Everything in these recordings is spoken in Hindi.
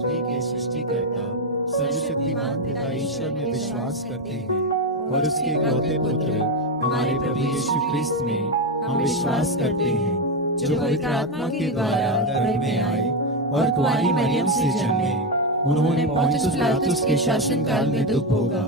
पृथ्वी के सृष्टिकर्ता सर्वशक्तिमान पिता ईश्वर में विश्वास करते हैं और उसके इकलौते पुत्र हमारे प्रभु यीशु क्रिस्त में हम विश्वास करते हैं, जो पवित्र आत्मा के द्वारा गर्भ में आए और कुंवारी मरियम से जन्मे। उन्होंने पोंटियस पिलातुस के शासन काल में दुख भोगा,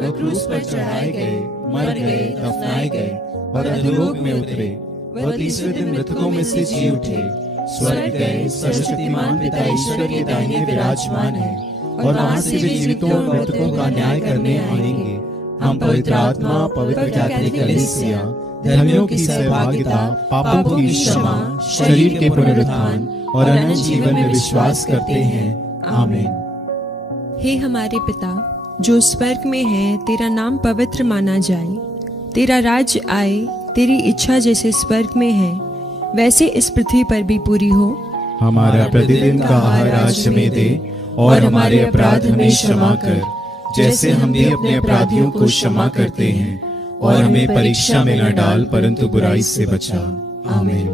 वे क्रूस पर चढ़ाए गए, मर गए, दफनाए गए और अधोलोक में उतरे। वह तीसरे दिन मृतकों में से जी उठे, स्वर्ग गए, सर्वशक्तिमान पिता ईश्वर के दाहिने विराजमान है और वहां से वे जीवितों और मृतकों का न्याय करने आएंगे। हम पवित्र आत्मा, पवित्र कैथोलिक कलीसिया, धर्मियों की सहभागिता, पापों की क्षमा, शरीर के पुनरुत्थान और अनंत जीवन में विश्वास करते हैं। आमीन। हे हमारे पिता जो स्वर्ग में है, तेरा नाम पवित्र माना जाए, तेरा राज्य आए, तेरी इच्छा जैसे स्वर्ग में है वैसे इस पृथ्वी पर भी पूरी हो। हमारा प्रतिदिन का आहार आज हमें दे और हमारे अपराध हमें क्षमा कर, जैसे हम भी अपने अपराधियों को क्षमा करते हैं, और हमें परीक्षा में न डाल परंतु बुराई से बचा। आमीन।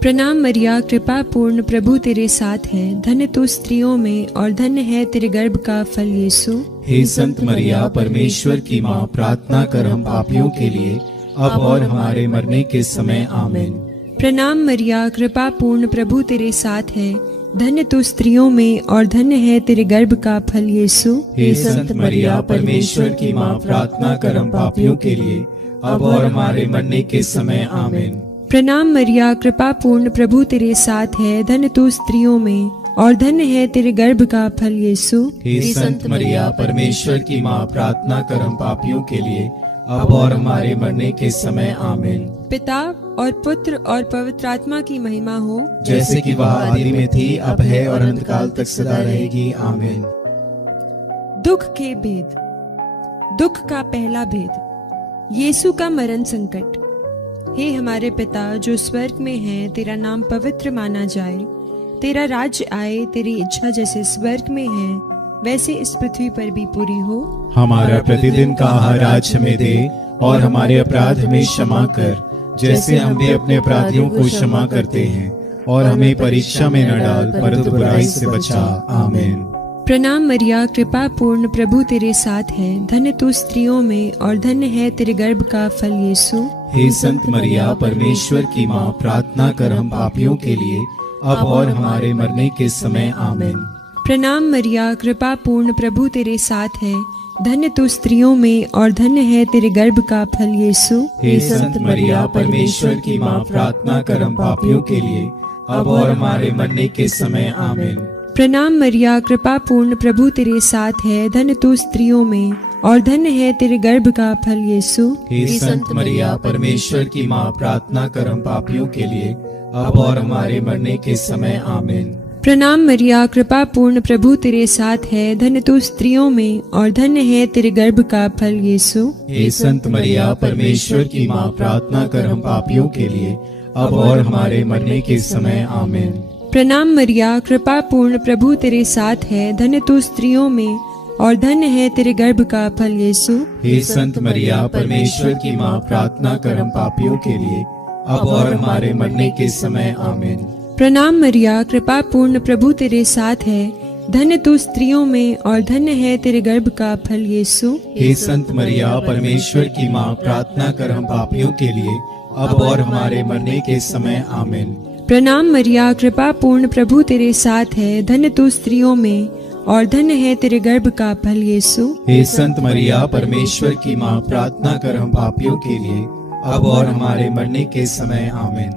प्रणाम मरिया, कृपा पूर्ण, प्रभु तेरे साथ है, धन्य तू स्त्रियों में और धन्य है तेरे गर्भ का फल यीशु। हे संत मरिया, परमेश्वर की माँ, प्रार्थना कर हम पापियों के लिए अब और हमारे मरने के समय। आमीन। प्रणाम मरिया, कृपा पूर्ण, प्रभु तेरे साथ है, धन्य तू स्त्रियों में और धन्य है तेरे गर्भ का फल यीशु। हे संत मरिया, परमेश्वर की माँ, प्रार्थना कर हम पापियों के लिए अब और हमारे मरने के समय। आमीन। प्रणाम मरिया, कृपा पूर्ण, प्रभु तेरे साथ है, धन्य तू स्त्रियों में और धन्य है तेरे गर्भ का फल यीशु। हे संत मरिया, परमेश्वर की माँ, प्रार्थना कर हम पापियों के लिए अब और हमारे मरने के समय। आमीन। पिता और पुत्र और पवित्र आत्मा की महिमा हो, जैसे कि वह आदि में थी, अब है और अनंत काल तक सदा रहेगी। आमीन। दुख के भेद। दुख का पहला भेद, यीशु का मरण संकट। हे हमारे पिता जो स्वर्ग में है, तेरा नाम पवित्र माना जाए, तेरा राज्य आए, तेरी इच्छा जैसे स्वर्ग में है वैसे इस पृथ्वी पर भी पूरी हो। हमारा प्रतिदिन का आहार आज हमें दे और हमारे अपराध हमें क्षमा कर, जैसे हम भी अपने अपराधियों को क्षमा करते हैं, और हमें परीक्षा में न डाल परंतु बुराई से बचा। आमीन। प्रणाम मरिया, कृपा पूर्ण, प्रभु तेरे साथ है, धन्य तू स्त्रियों में और धन्य है तेरे गर्भ का फल यीशु। हे संत मरिया, परमेश्वर की माँ, प्रार्थना कर हम पापियों के लिए अब और हमारे मरने के समय। आमीन। प्रणाम मरिया, कृपा पूर्ण, प्रभु तेरे साथ है, धन्य तू स्त्रियों में और धन्य है तेरे गर्भ का फल यीशु। हे संत मरिया, परमेश्वर की माँ, प्रार्थना कर हम पापियों के लिए अब और हमारे मरने के समय। आमीन। प्रणाम मरिया, कृपा पूर्ण, प्रभु तेरे साथ है, धन्य तू स्त्रियों में और धन्य है तेरे गर्भ का फल यीशु। हे संत मरिया, परमेश्वर की माँ, प्रार्थना कर हम पापियों के लिए अब और हमारे मरने के समय। आमीन। प्रणाम मरिया, कृपा पूर्ण, प्रभु तेरे साथ है, धन्य तू स्त्रियों में और धन्य है तेरे गर्भ का फल यीशु। हे संत मरिया, परमेश्वर की माँ, प्रार्थना कर हम पापियों के लिए अब और हमारे मरने के समय। आमीन। प्रणाम मरिया, कृपा पूर्ण, प्रभु तेरे साथ है, धन्य तू स्त्रियों में और धन्य है तेरे गर्भ का फल यीशु। हे संत मरिया, परमेश्वर की माँ, प्रार्थना कर हम पापियों के लिए अब और हमारे मरने के समय। आमीन। प्रणाम मरिया, कृपा पूर्ण, प्रभु तेरे साथ है, धन्य तू स्त्रियों में और धन्य है तेरे गर्भ का फल यीशु। हे संत मरिया, परमेश्वर की माँ, प्रार्थना कर हम पापियों के लिए अब और हमारे मरने के समय। आमीन। प्रणाम मरिया, कृपा पूर्ण, प्रभु तेरे साथ है, धन्य तू स्त्रियों में और धन्य है तेरे गर्भ का फल यीशु। हे संत मरिया, परमेश्वर की माँ, प्रार्थना कर हम पापियों के लिए अब और हमारे मरने के समय। आमीन।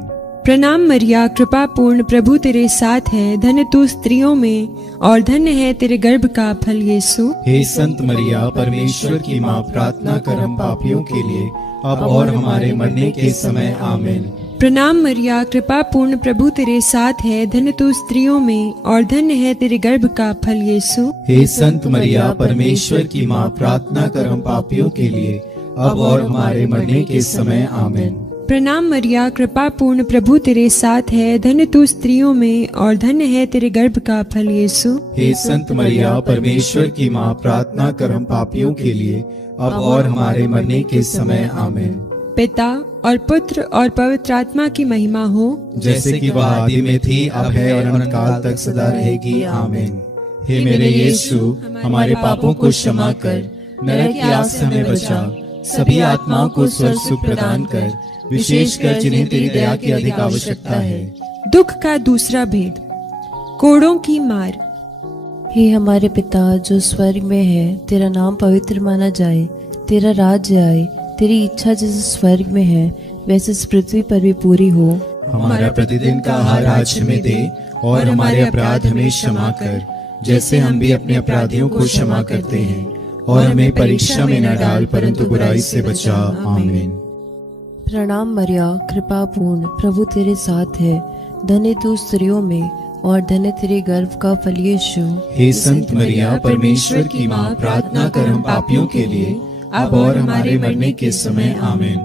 प्रणाम मरिया, कृपा पूर्ण, प्रभु तेरे साथ है, धन्य तू स्त्रियों में और धन्य है तेरे गर्भ का फल यीशु। हे संत मरिया, परमेश्वर की माँ, प्रार्थना कर हम पापियों के लिए अब और हमारे मरने के समय। आमीन। प्रणाम मरिया, कृपा पूर्ण, प्रभु तेरे साथ है, धन्य तू स्त्रियों में और धन्य है तेरे गर्भ का फल यीशु। हे संत मरिया, परमेश्वर की माँ, प्रार्थना कर हम पापियों के लिए अब और हमारे मरने के समय। आमीन। प्रणाम मरिया, कृपा पूर्ण, प्रभु तेरे साथ है, धन्य तू स्त्रियों में और धन्य है तेरे गर्भ का फल यीशु। हे संत मरिया, परमेश्वर की माँ, प्रार्थना कर हम पापियों के लिए अब और हमारे मरने के समय। आमीन। पिता और पुत्र और पवित्र आत्मा की महिमा हो, जैसे कि वह आदि में थी, अब है और अनंत काल तक सदा रहेगी। आमीन। हे मेरे यीशु, हमारे पापों को क्षमा कर, नरक की आग से हमें बचा, सभी आत्माओं को स्वर्ग सुख प्रदान कर, विशेषकर जिन्हें तेरी दया की अधिक आवश्यकता है। दुख का दूसरा भेद, कोड़ों की मार। हे हमारे पिता जो स्वर्ग में है, तेरा नाम पवित्र माना जाए, तेरा राज्य आए, तेरी इच्छा जैसे स्वर्ग में है वैसे इस पृथ्वी पर भी पूरी हो। हमारा प्रतिदिन का आहार आज हमें दे, और हमारे अपराध हमें क्षमा कर, जैसे हम भी अपने अपराधियों को क्षमा करते हैं, और हमें परीक्षा में न डाल, परंतु बुराई से बचा। आमीन। प्रणाम मरिया, कृपा पूर्ण, प्रभु तेरे साथ है, धन्य तू स्त्रियों में और धन्य तेरे गर्भ का फल यीशु। हे संत मरिया, परमेश्वर की माँ, प्रार्थना कर हम पापियों के लिए, अब और हमारे मरने के समय। आमीन।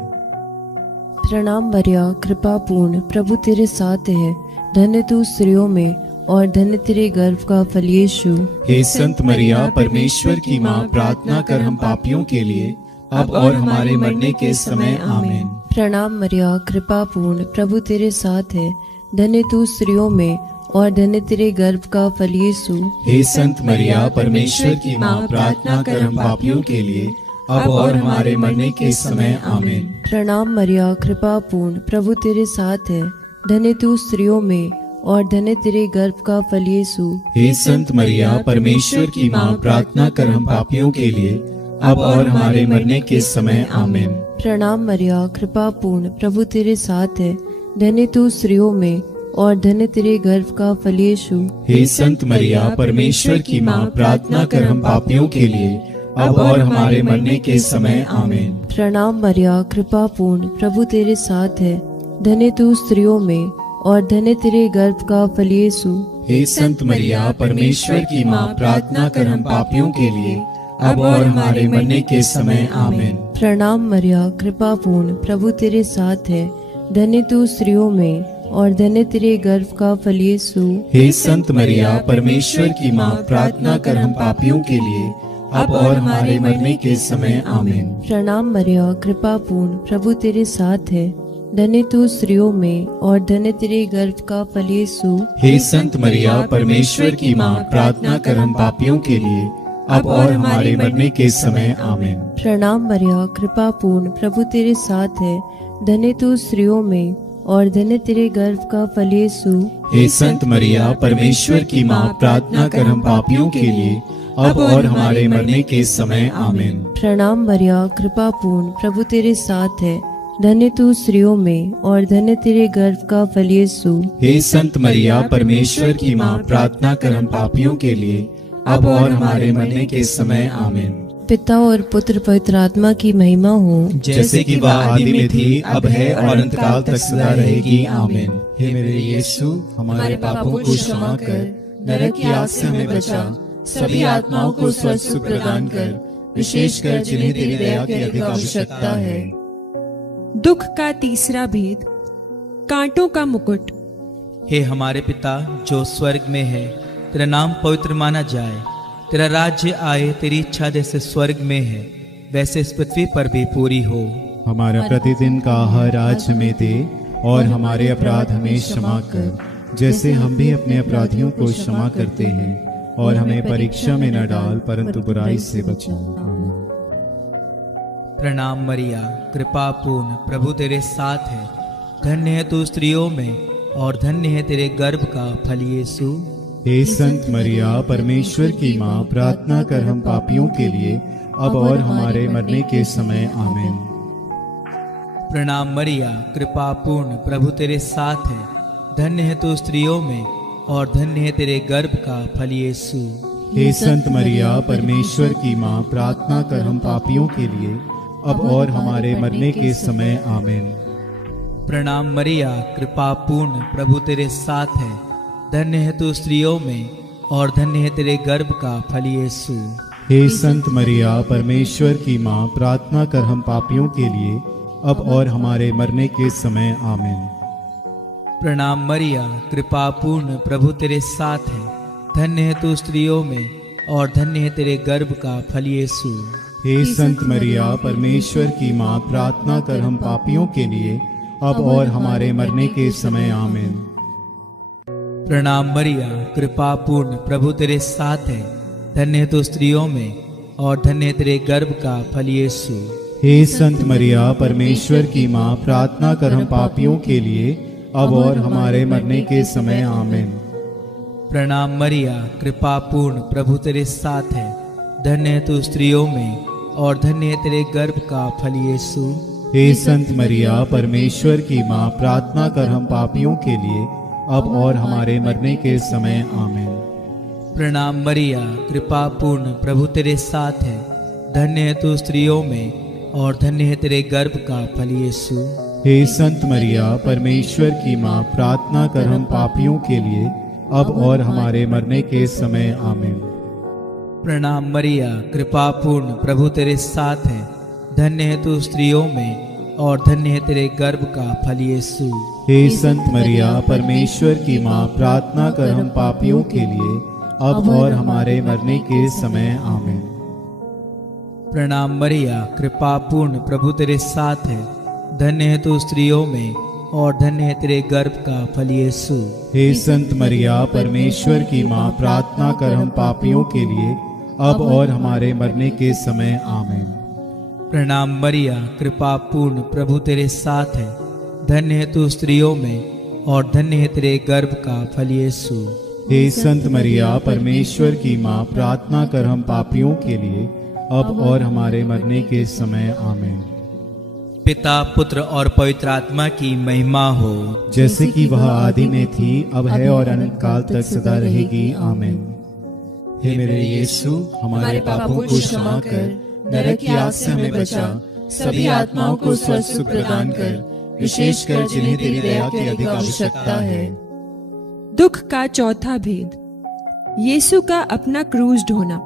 प्रणाम मरिया, कृपा पूर्ण, प्रभु तेरे साथ है, धन्य तू स्त्रियों में और धन्य तेरे गर्भ का फल यीशु। हे संत मरिया, परमेश्वर की माँ, प्रार्थना कर हम पापियों के लिए, अब और हमारे मरने के समय। आमीन। प्रणाम मरिया, कृपा पूर्ण, प्रभु तेरे साथ है, धन्य तू स्त्रियों में और धन्य तेरे गर्भ का फल यीशु। हे संत मरिया, परमेश्वर की माँ, प्रार्थना कर हम पापियों के लिए, अब और हमारे मरने के समय। आमीन। प्रणाम मरिया, कृपा पूर्ण, प्रभु तेरे साथ है, धन्य तू स्त्रियों में और धन्य तेरे गर्भ का फल यीशु। हे संत मरिया, परमेश्वर की माँ, प्रार्थना कर हम पापियों के लिए, अब और हमारे मरने के समय। आमीन। प्रणाम मरिया, कृपा पूर्ण, प्रभु तेरे साथ है, धन्य तू स्त्रियों में और धन्य तेरे गर्भ का फल यीशु। हे संत मरिया, परमेश्वर की माँ, प्रार्थना कर हम पापियों के लिए, अब और हमारे मरने के समय। आमीन। प्रणाम मरिया, कृपा पूर्ण, प्रभु तेरे साथ है, धन्य तू स्त्रियों में और धन्य तेरे गर्भ का फल यीशु। हे संत मरिया, परमेश्वर की माँ, प्रार्थना कर हम पापियों के लिए, अब और हमारे मरने के समय। आमीन। प्रणाम मरिया, कृपा पूर्ण, प्रभु तेरे साथ है, धन्य तू स्त्रियों में और धन्य तेरे गर्भ का फल यीशु। हे संत मरिया, परमेश्वर की माँ, प्रार्थना कर हम पापियों के लिए, अब और हमारे मरने के समय। आमीन। प्रणाम मरिया, कृपा पूर्ण, प्रभु तेरे साथ है, धन्य तू स्त्रियों में और धन्य तेरे गर्भ का फल यीशु। हे संत मरिया, परमेश्वर की माँ, प्रार्थना कर हम पापियों के लिए, अब और हमारे मरने के समय। आमीन। प्रणाम मरिया, कृपा पूर्ण, प्रभु तेरे साथ है, धन्य तू स्त्रियों में और धन्य तेरे गर्भ का फल यीशु। हे संत मरिया, परमेश्वर की माँ, प्रार्थना कर हम पापियों के लिए, अब और हमारे मरने के समय। आमीन। प्रणाम मरिया, कृपा पूर्ण, प्रभु तेरे साथ है, धन्य तू स्त्रियों में और धन्य तेरे गर्भ का फल यीशु। हे संत मरिया, परमेश्वर की माँ, प्रार्थना कर हम पापियों के लिए, अब और हमारे मरने के समय। आमीन। पिता और पुत्र पवित्र आत्मा की महिमा हो, जैसे कि वह आदि में थी, अब है और अंतकाल तक सदा रहेगी। आमीन। हे मेरे यीशु, हमारे पापों को क्षमा कर, नरक की आग से हमें बचा, सभी आत्माओं को स्वर्ग सुख प्रदान कर, विशेषकर जिन्हें तेरी दया की अधिक आवश्यकता है। दुख का तीसरा भेद, कांटों का मुकुट। हे हमारे पिता जो स्वर्ग में है, तेरा नाम पवित्र माना जाए, तेरा राज्य आए, तेरी इच्छा जैसे स्वर्ग में है वैसे इस पृथ्वी पर भी पूरी हो। हमारा प्रतिदिन का आहार आज हमें दे, और हमारे अपराध हमें क्षमा कर, जैसे हम भी अपने अपराधियों को क्षमा करते हैं, और हमें परीक्षा में न डाल, परंतु बुराई से बचा। आमीन। प्रणाम मरिया, कृपा पूर्ण, प्रभु तेरे साथ है, धन्य है तू स्त्रियों में और धन्य है तेरे गर्भ का फल यीशु। हे संत मरिया, परमेश्वर की माँ, प्रार्थना कर हम पापियों के लिए, अब और हमारे मरने के समय। आमीन। प्रणाम मरिया, कृपा पूर्ण, प्रभु तेरे साथ है, धन्य है तू स्त्रियों में और धन्य है तेरे गर्भ का फल यीशु। हे संत मरिया, परमेश्वर की माँ, प्रार्थना कर हम पापियों के लिए, अब और हमारे मरने के समय। आमीन। प्रणाम मरिया, कृपा पूर्ण, प्रभु तेरे साथ है, धन्य है तू स्त्रियों में और धन्य है तेरे गर्भ का फल यीशु। हे संत मरिया, परमेश्वर की माँ, प्रार्थना कर हम पापियों के लिए, अब और हमारे मरने के समय। आमीन। प्रणाम मरिया, कृपा पूर्ण, प्रभु तेरे साथ है, धन्य है तू स्त्रियों में और धन्य है तेरे गर्भ का फल यीशु। हे संत मरिया, परमेश्वर की माँ, प्रार्थना कर हम पापियों के लिए, अब और हमारे मरने के समय। आमीन। प्रणाम मरिया, कृपा पूर्ण, प्रभु तेरे साथ है। धन्य है तू स्त्रियों में और धन्य है तेरे गर्भ का फल यीशु। हे संत मरिया, परमेश्वर की माँ, प्रार्थना कर हम पापियों के लिए, अब और हमारे मरने के समय। आमीन। प्रणाम मरिया, कृपा पूर्ण, प्रभु तेरे साथ है। धन्य है तू स्त्रियों में और धन्य है तेरे गर्भ का फल यीशु। हे संत मरिया, परमेश्वर की माँ, प्रार्थना कर हम पापियों के लिए, अब और हमारे मरने के समय। आमीन। प्रणाम मरिया, कृपा पूर्ण, प्रभु तेरे साथ है। धन्य है तू स्त्रियों में और धन्य है तेरे गर्भ का फल यीशु। हे संत मरिया, परमेश्वर की माँ, प्रार्थना कर हम पापियों के लिए, अब और हमारे मरने के समय। आमीन। प्रणाम मरिया, कृपा पूर्ण, प्रभु तेरे साथ है। धन्य है तू स्त्रियों में और धन्य है तेरे गर्भ का फल यीशु। हे संत मरिया, परमेश्वर की माँ, प्रार्थना कर हम पापियों के लिए, अब और हमारे मरने के समय। आमीन। प्रणाम मरिया, कृपा पूर्ण, प्रभु तेरे साथ है। धन्य है तू स्त्रियों में और धन्य है तेरे गर्भ का फल यीशु। हे संत मरिया, परमेश्वर की माँ, प्रार्थना कर हम पापियों के लिए, अब और हमारे मरने के समय। आमीन। प्रणाम मरिया, कृपा पूर्ण, प्रभु तेरे साथ है। धन्य है तू स्त्रियों में और धन्य है तेरे गर्भ का फल यीशु। हे संत मरिया, परमेश्वर की माँ, प्रार्थना कर हम पापियों के लिए, अब और हमारे मरने के समय। आमीन। पिता, पुत्र और पवित्र आत्मा की महिमा हो, जैसे कि वह आदि में थी, अब है और अनंत काल तक सदा रहेगी। आमीन। हे मेरे यीशु, हमारे पापों को क्षमा कर, नरक की आग से हमें बचा, सभी आत्माओं को स्वर्ग सुख प्रदान कर, विशेषकर जिन्हें तेरी दया की अधिक आवश्यकता है। दुख का चौथा भेद, यीशु का अपना क्रूज ढोना।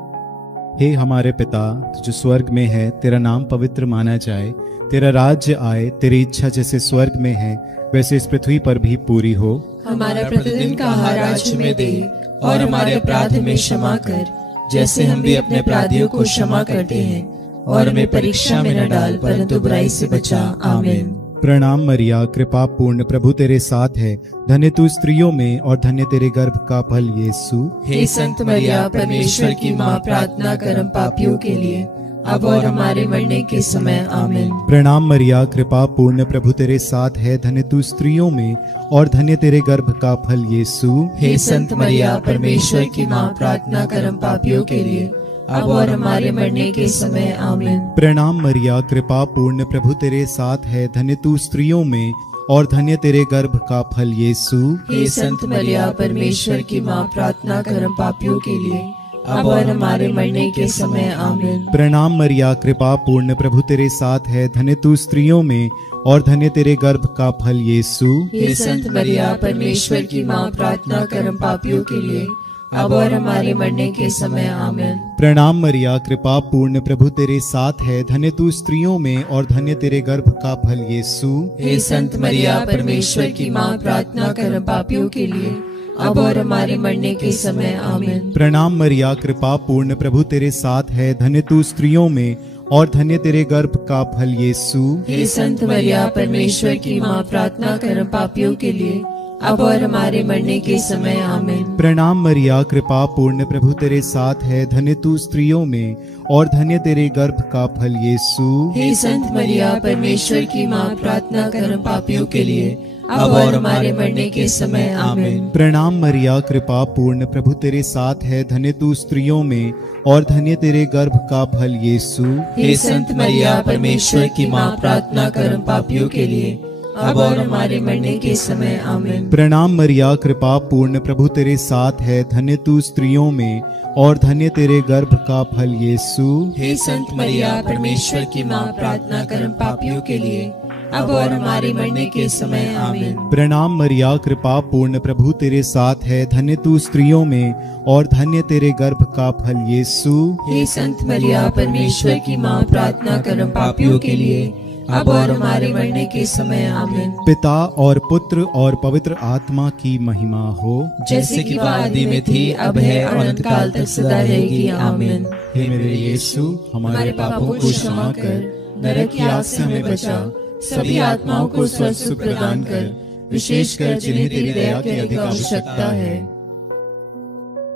हे हमारे पिता, तू जो स्वर्ग में है, तेरा नाम पवित्र माना जाए, तेरा राज्य आए, तेरी इच्छा जैसे स्वर्ग में है वैसे इस पृथ्वी पर भी पूरी हो। हमारा प्रतिदिन का आहार आज हमें दे, और हमारे अपराध हमें क्षमा कर, जैसे हम भी अपने अपराधियों को क्षमा करते हैं, और हमें परीक्षा में न डाल, परंतु बुराई से बचा। आमीन। प्रणाम मरिया, कृपा पूर्ण, प्रभु तेरे साथ है। धन्य तू स्त्रियों में और धन्य तेरे गर्भ का फल यीशु। हे संत मरिया, परमेश्वर की माँ, प्रार्थना कर हम पापियों के लिए, अब और हमारे मरने के समय। आमीन। प्रणाम मरिया, कृपा पूर्ण, प्रभु तेरे साथ है। धन्य तू स्त्रियों में और धन्य तेरे गर्भ का फल यीशु। हे संत मरिया, परमेश्वर की माँ, प्रार्थना कर हम पापियों के लिए, अब और हमारे मरने के समय। आमीन। प्रणाम मरिया, कृपा पूर्ण, प्रभु तेरे साथ है। धन्य तू स्त्रियों में और धन्य तेरे गर्भ का फल यीशु। हे संत मरिया, परमेश्वर की माँ, प्रार्थना कर हम पापियों के लिए, अब और हमारे मरने के समय। आमीन। प्रणाम मरिया, कृपा पूर्ण, प्रभु तेरे साथ है। धन्य तू स्त्रियों में और धन्य तेरे गर्भ का फल यीशु। हे संत मरिया, परमेश्वर की माँ, प्रार्थना कर हम पापियों के लिए, अब और हमारे मरने के समय। आमीन। प्रणाम मरिया, कृपा पूर्ण, प्रभु तेरे साथ है। धन्य तू स्त्रियों में और धन्य तेरे गर्भ का फल यीशु। हे संत मरिया, परमेश्वर की माँ, प्रार्थना कर हम पापियों के लिए, अब और हमारे मरने के समय। आमीन। प्रणाम मरिया, कृपा पूर्ण, प्रभु तेरे साथ है। धन्य तू स्त्रियों में और धन्य तेरे गर्भ का फल यीशु। हे संत मरिया, परमेश्वर की माँ, प्रार्थना कर हम पापियों के लिए, अब और हमारे मरने के समय। आमीन। प्रणाम मरिया, कृपा पूर्ण, प्रभु तेरे साथ है। धन्य तू स्त्रियों में और धन्य तेरे गर्भ का फल यीशु। हे संत मरिया, परमेश्वर की माँ, प्रार्थना कर हम पापियों के लिए, अब और हमारे मरने के समय। आमीन। प्रणाम मरिया, कृपा पूर्ण, प्रभु तेरे साथ है। धन्य तू स्त्रियों में और धन्य तेरे गर्भ का फल यीशु। हे संत मरिया, परमेश्वर की माँ, प्रार्थना कर हम पापियों के लिए, अब और हमारे मरने के समय। आमीन। प्रणाम मरिया, कृपा पूर्ण, प्रभु तेरे साथ है। धन्य तू स्त्रियों में और धन्य तेरे गर्भ का फल यीशु। हे संत मरिया, परमेश्वर की माँ, प्रार्थना कर हम पापियों के लिए, अब और हमारे मरने के समय। आमीन। प्रणाम मरिया, कृपा पूर्ण, प्रभु तेरे साथ है। धन्य तू स्त्रियों में और धन्य तेरे गर्भ का फल यीशु। हे संत मरिया, परमेश्वर की माँ, प्रार्थना कर हम पापियों के लिए, अब और हमारे मरने के समय। आमीन। पिता और पुत्र और पवित्र आत्मा की महिमा हो, जैसे कि वह आदि में थी, अब है और अनंत काल तक सदा रहेगी। आमीन। हे मेरे यीशु, हमारे पापों को क्षमा कर, नरक की आग से हमें बचा, सभी आत्माओं को स्वर्ग सुख प्रदान कर, विशेषकर जिन्हें तेरी दया की अधिक आवश्यकता है।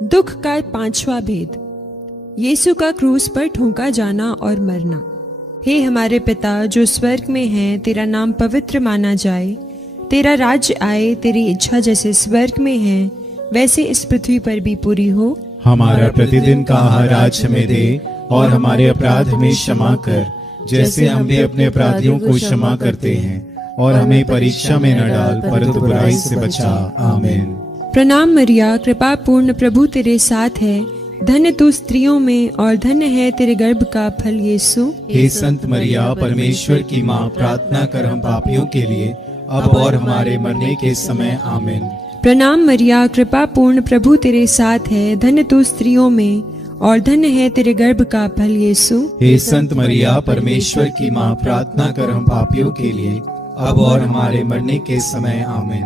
दुख का पांचवा भेद, यीशु का क्रूस पर ठोंका जाना और मरना। हे हमारे पिता जो स्वर्ग में है, तेरा नाम पवित्र माना जाए, तेरा राज्य आए, तेरी इच्छा जैसे स्वर्ग में है वैसे इस पृथ्वी पर भी पूरी हो। हमारा प्रतिदिन का आहार आज हमें दे, और हमारे अपराध हमें क्षमा कर, जैसे हम भी अपने अपराधियों को क्षमा करते हैं, और हमें परीक्षा में न डाल परंतु बुराई से बचा। आमीन। प्रणाम मरिया, कृपा पूर्ण, प्रभु तेरे साथ है, धन्य तू स्त्रियों में और धन्य है तेरे गर्भ का फल यीशु। हे संत मरिया, परमेश्वर की माँ, प्रार्थना कर हम पापियों के लिए अब और हमारे मरने के समय। आमीन। प्रणाम मरिया, कृपा पूर्ण, प्रभु तेरे साथ है, धन्य तू स्त्रियों में और धन्य है तेरे गर्भ का फल यीशु। हे संत मरिया, परमेश्वर की माँ, प्रार्थना कर हम पापियों के लिए अब और हमारे मरने के समय। आमीन।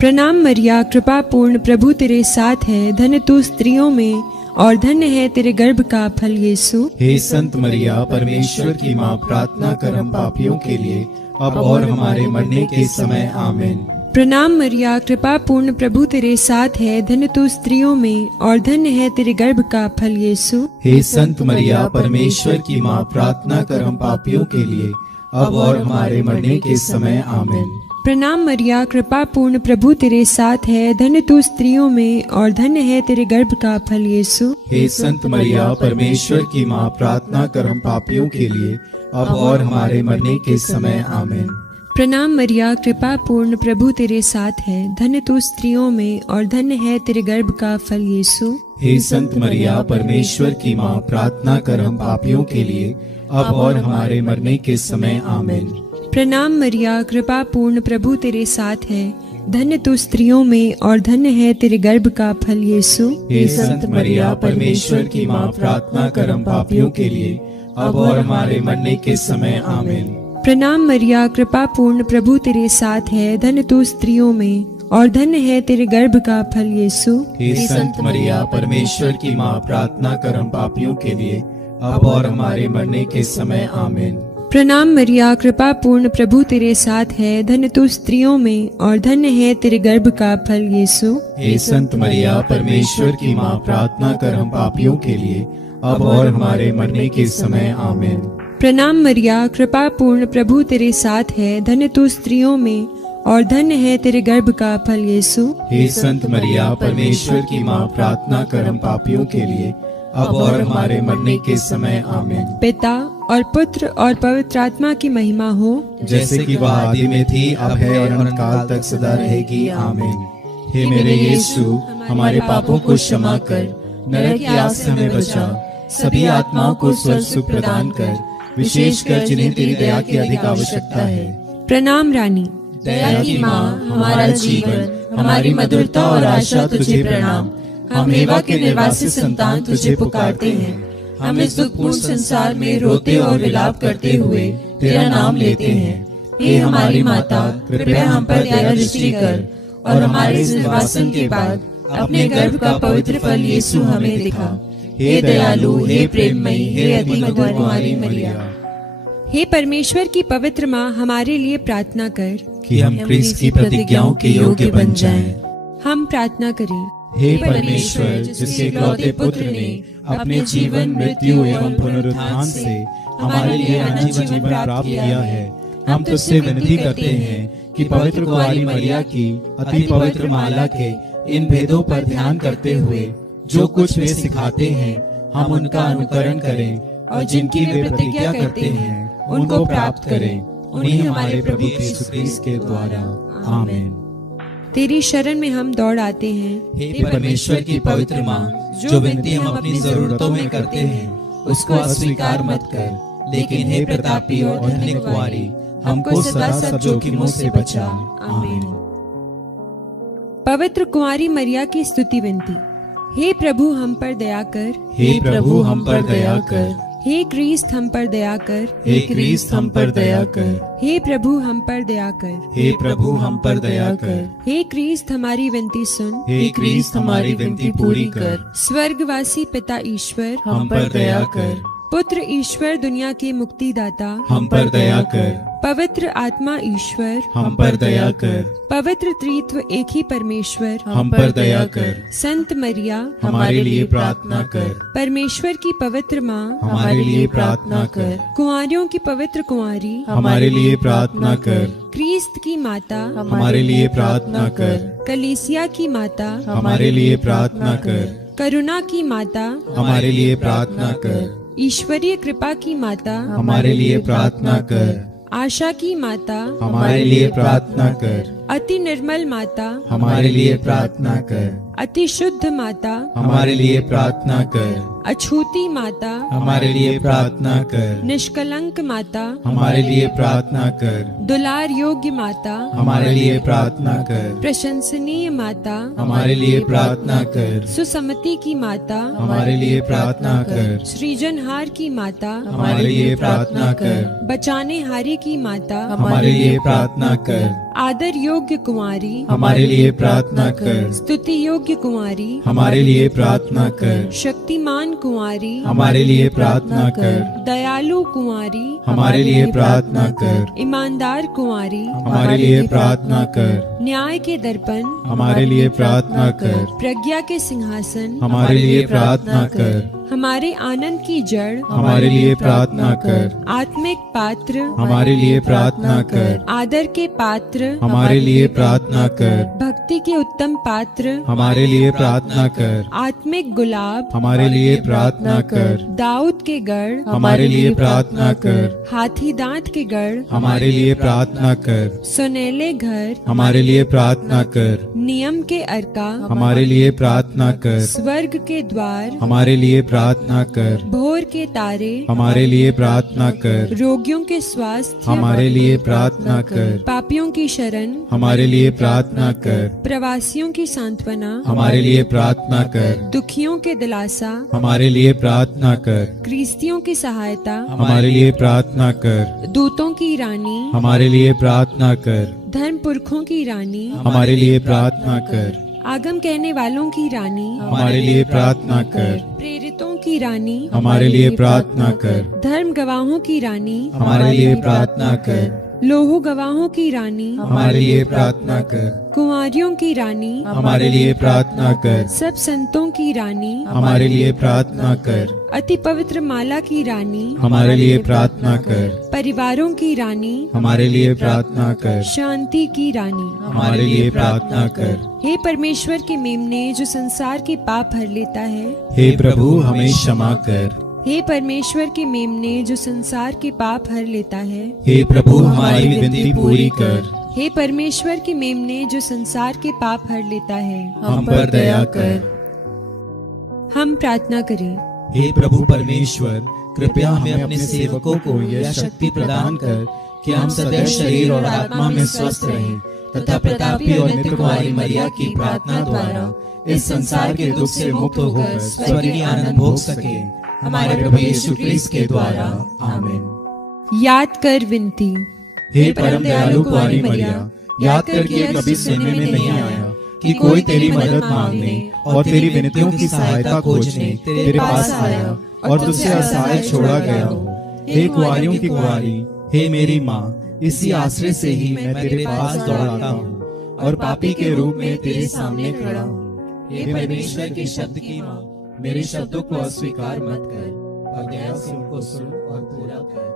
प्रणाम मरिया, कृपा पूर्ण, प्रभु तेरे साथ है, धन्य तू स्त्रियों में और धन्य है तेरे गर्भ का फल यीशु। हे संत मरिया, परमेश्वर की माँ, प्रार्थना कर हम पापियों के लिए अब और हमारे मरने के समय। आमीन। प्रणाम मरिया, कृपा पूर्ण, प्रभु तेरे साथ है, धन्य तू स्त्रियों में और धन्य है तेरे गर्भ का फल यीशु। हे संत मरिया, परमेश्वर की माँ, प्रार्थना कर हम पापियों के लिए अब और हमारे मरने के समय। आमीन। प्रणाम मरिया, कृपा पूर्ण, प्रभु तेरे साथ है, धन्य तू स्त्रियों में और धन्य है तेरे गर्भ का फल यीशु। हे संत मरिया, परमेश्वर की माँ, प्रार्थना कर हम पापियों के लिए अब और हमारे मरने के समय। आमीन। प्रणाम मरिया, कृपा पूर्ण, प्रभु तेरे साथ है, धन्य तू स्त्रियों में और धन्य है तेरे गर्भ का फल यीशु। हे संत मरिया, परमेश्वर की माँ, प्रार्थना कर हम पापियों के लिए अब और हमारे मरने के समय। आमीन। प्रणाम मरिया, कृपा पूर्ण, प्रभु तेरे साथ है, धन्य तू स्त्रियों में और धन्य है तेरे गर्भ का फल यीशु। हे संत मरिया, परमेश्वर की माँ, प्रार्थना कर हम पापियों के लिए अब और हमारे मरने के समय। आमीन। प्रणाम मरिया, कृपा पूर्ण, प्रभु तेरे साथ है, धन्य तू स्त्रियों में और धन्य है तेरे गर्भ का फल यीशु। हे संत मरिया, परमेश्वर की माँ, प्रार्थना कर हम पापियों के लिए अब और हमारे मरने के समय। आमीन। प्रणाम मरिया, कृपा पूर्ण, प्रभु तेरे साथ है, धन्य तू स्त्रियों में और धन्य है तेरे गर्भ का फल यीशु। हे संत मरिया, परमेश्वर की माँ, प्रार्थना कर हम पापियों के लिए अब और हमारे मरने के समय। आमीन। प्रणाम मरिया, कृपा पूर्ण, प्रभु तेरे साथ है, धन्य तू स्त्रियों में और धन्य है तेरे गर्भ का फल यीशु। हे संत मरिया, परमेश्वर की माँ, प्रार्थना कर हम पापियों के लिए अब और हमारे मरने के समय। आमीन। पिता और पुत्र और पवित्र आत्मा की महिमा हो, जैसे कि वह आदि में थी, अब है और अनंत काल तक सदा रहेगी। आमीन। हे मेरे यीशु, हमारे पापों को क्षमा कर, नरक की आग से हमें बचा, सभी आत्माओं को स्वर्ग सुख प्रदान कर, विशेषकर जिन्हें तेरी दया की अधिक आवश्यकता है। प्रणाम रानी, दया की माँ, हमारा जीवन, हमारी मधुरता और आशा तुझे प्रणाम। हम एवा के निर्वासित संतान तुझे पुकारते हैं। हम इस दुखपूर्ण संसार में रोते और विलाप करते हुए तेरा नाम लेते हैं। हे हमारी माता, कृपया हम पर दया दृष्टि कर और हमारे इस निर्वासन के बाद अपने गर्भ का पवित्र फल यीशु हमें दिखा। हे दयालु, हे प्रेममयी, हे अति मधुर कुमारी मरिया। हे परमेश्वर की पवित्र माँ, हमारे लिए प्रार्थना कर कि हम क्रिस्त की प्रतिज्ञाओं के योग्य बन जाएं। हम प्रार्थना करें। हे परमेश्वर, जिसके इकलौते पुत्र ने अपने जीवन, मृत्यु एवं पुनरुत्थान से हमारे लिए अनंत जीवन प्राप्त किया है, हम तुझसे विनती करते हैं कि पवित्र कुंवारी मरिया की अति पवित्र माला के इन भेदों पर ध्यान करते हुए जो कुछ वे सिखाते हैं, हम उनका अनुकरण करें और जिनकी वे प्रतिज्ञा करते हैं उनको प्राप्त करें, उन्हीं हमारे प्रभु यीशु क्रिस्त के द्वारा। आमीन। तेरी शरण में हम दौड़ आते हैं। हे परमेश्वर की पवित्र माँ, जो विनती हम अपनी जरूरतों में करते हैं उसको अस्वीकार मत कर, लेकिन हे प्रतापी और धन्य कुंवारी, हमको सदा सब जोखिमों से बचा। आमीन। पवित्र कुंवारी मरिया की स्तुति विनती। हे प्रभु हम पर दया कर, हे प्रभु हम पर दया कर, हे क्रिस्त हम पर दया कर, हे क्रिस्त हम पर दया कर, हे प्रभु हम पर दया कर, हे प्रभु हम पर दया कर, हे क्रिस्त हमारी विनती सुन, हे क्रिस्त हमारी विनती पूरी कर, स्वर्गवासी पिता ईश्वर हम पर दया कर, पुत्र ईश्वर दुनिया के मुक्तिदाता, हम पर दया कर। पवित्र आत्मा ईश्वर, हम पर दया कर। पवित्र त्रित्व एक ही परमेश्वर, हम पर दया कर। संत मरिया, हमारे लिए प्रार्थना कर। परमेश्वर की पवित्र माँ, हमारे लिए प्रार्थना कर। कुंवारियों की पवित्र कुंवारी, हमारे लिए प्रार्थना कर। क्रिस्त की माता, हमारे लिए प्रार्थना कर। कलीसिया की माता, हमारे लिए प्रार्थना कर। करुणा की माता, हमारे लिए प्रार्थना कर। ईश्वरीय कृपा की माता, हमारे लिए प्रार्थना कर। आशा की माता, हमारे लिए प्रार्थना कर। अति निर्मल माता, हमारे लिए प्रार्थना कर। अति शुद्ध माता, हमारे लिए प्रार्थना कर। अछूती माता, हमारे लिए प्रार्थना कर। निष्कलंक माता, हमारे लिए प्रार्थना कर। दुलार योग्य माता, हमारे लिए प्रार्थना कर। प्रशंसनीय माता, हमारे लिए प्रार्थना कर। सुसमति की माता, हमारे लिए प्रार्थना कर। सृजनहार की माता, हमारे लिए प्रार्थना कर। बचाने हारी की माता, हमारे लिए प्रार्थना कर। आदर योग्य कुंवारी, हमारे लिए प्रार्थना कर। स्तुति योग्य कुंवारी, हमारे लिए प्रार्थना कर। शक्तिमान कुंवारी, हमारे लिए प्रार्थना कर। दयालु कुंवारी, हमारे लिए प्रार्थना कर। ईमानदार कुंवारी, हमारे लिए प्रार्थना कर। न्याय के दर्पण, हमारे लिए प्रार्थना कर। प्रज्ञा के सिंहासन, हमारे लिए प्रार्थना कर। हमारे आनंद की जड़, हमारे लिए प्रार्थना कर। आत्मिक पात्र, हमारे लिए प्रार्थना कर। आदर के पात्र, हमारे लिए प्रार्थना कर। भक्ति के उत्तम पात्र, हमारे लिए प्रार्थना कर। आत्मिक गुलाब, हमारे लिए प्रार्थना कर। दाऊद के गढ़, हमारे लिए प्रार्थना कर। हाथी दांत के गढ़, हमारे लिए प्रार्थना कर। सुनहले घर, हमारे लिए प्रार्थना कर। नियम के अर्का, हमारे लिए प्रार्थना कर। स्वर्ग के द्वार, हमारे लिए प्रार्थना कर। भोर के तारे, हमारे लिए प्रार्थना कर। रोगियों के स्वास्थ्य, हमारे लिए प्रार्थना कर। पापियों की शरण, हमारे लिए प्रार्थना कर। प्रवासियों की सांत्वना, हमारे लिए प्रार्थना कर। दुखियों के दिलासा, हमारे लिए प्रार्थना कर। क्रिस्तियों की सहायता, हमारे लिए प्रार्थना कर। दूतों की रानी, हमारे लिए प्रार्थना कर। धर्म पुरखों की रानी, हमारे लिए प्रार्थना कर। आगम कहने वालों की रानी, हमारे लिए प्रार्थना कर। प्रेरितों की रानी, हमारे लिए प्रार्थना कर। धर्म गवाहों की रानी, हमारे लिए प्रार्थना कर। लोहू गवाहों की रानी, हमारे लिए प्रार्थना कर। कुंवारियों की रानी, हमारे लिए प्रार्थना कर। सब संतों की रानी, हमारे लिए प्रार्थना कर। अति पवित्र माला की रानी, हमारे लिए प्रार्थना कर। परिवारों की रानी, हमारे लिए प्रार्थना कर। शांति की रानी, हमारे लिए प्रार्थना कर। हे परमेश्वर के मेमने जो संसार के पाप भर लेता है, हे प्रभु हमें क्षमा कर। हे परमेश्वर के मेमने जो संसार के पाप हर लेता है, हे प्रभु हमारी विनती पूरी कर। हे परमेश्वर के मेमने जो संसार के पाप हर लेता है, हम पर दया कर। हम प्रार्थना करें। हे प्रभु परमेश्वर, कृपया हमें अपने सेवकों को यह शक्ति प्रदान कर कि हम सदैव शरीर और आत्मा में स्वस्थ रहें तथा प्रतापी और नित्य कुमारी मरिया की प्रार्थना द्वारा इस संसार के दुख से मुक्त होकर स्वर्गीय आनंद भोग सके, हमारे प्रभु यीशु क्रिस्त के द्वारा। आमीन। याद कर विनती। हे परम दयालु कुंवारी मरिया, याद कर कि यह कभी सुनने में नहीं आया कि कोई तेरी मदद मांगने और तेरी विनतियों की सहायता खोजने तेरे पास आया और तुझसे असहाय छोड़ा गया हो। हे कुंवारियों की कुंवारी, हे मेरी माँ, इसी आश्रय से ही मैं तेरे पास दौड़ाता हूँ और पापी के रूप में तेरे सामने खड़ा हूँ। हे परमेश्वर के शब्द की माँ, मेरे शब्दों को अस्वीकार मत कर और दया से उनको सुन और पूरा कर।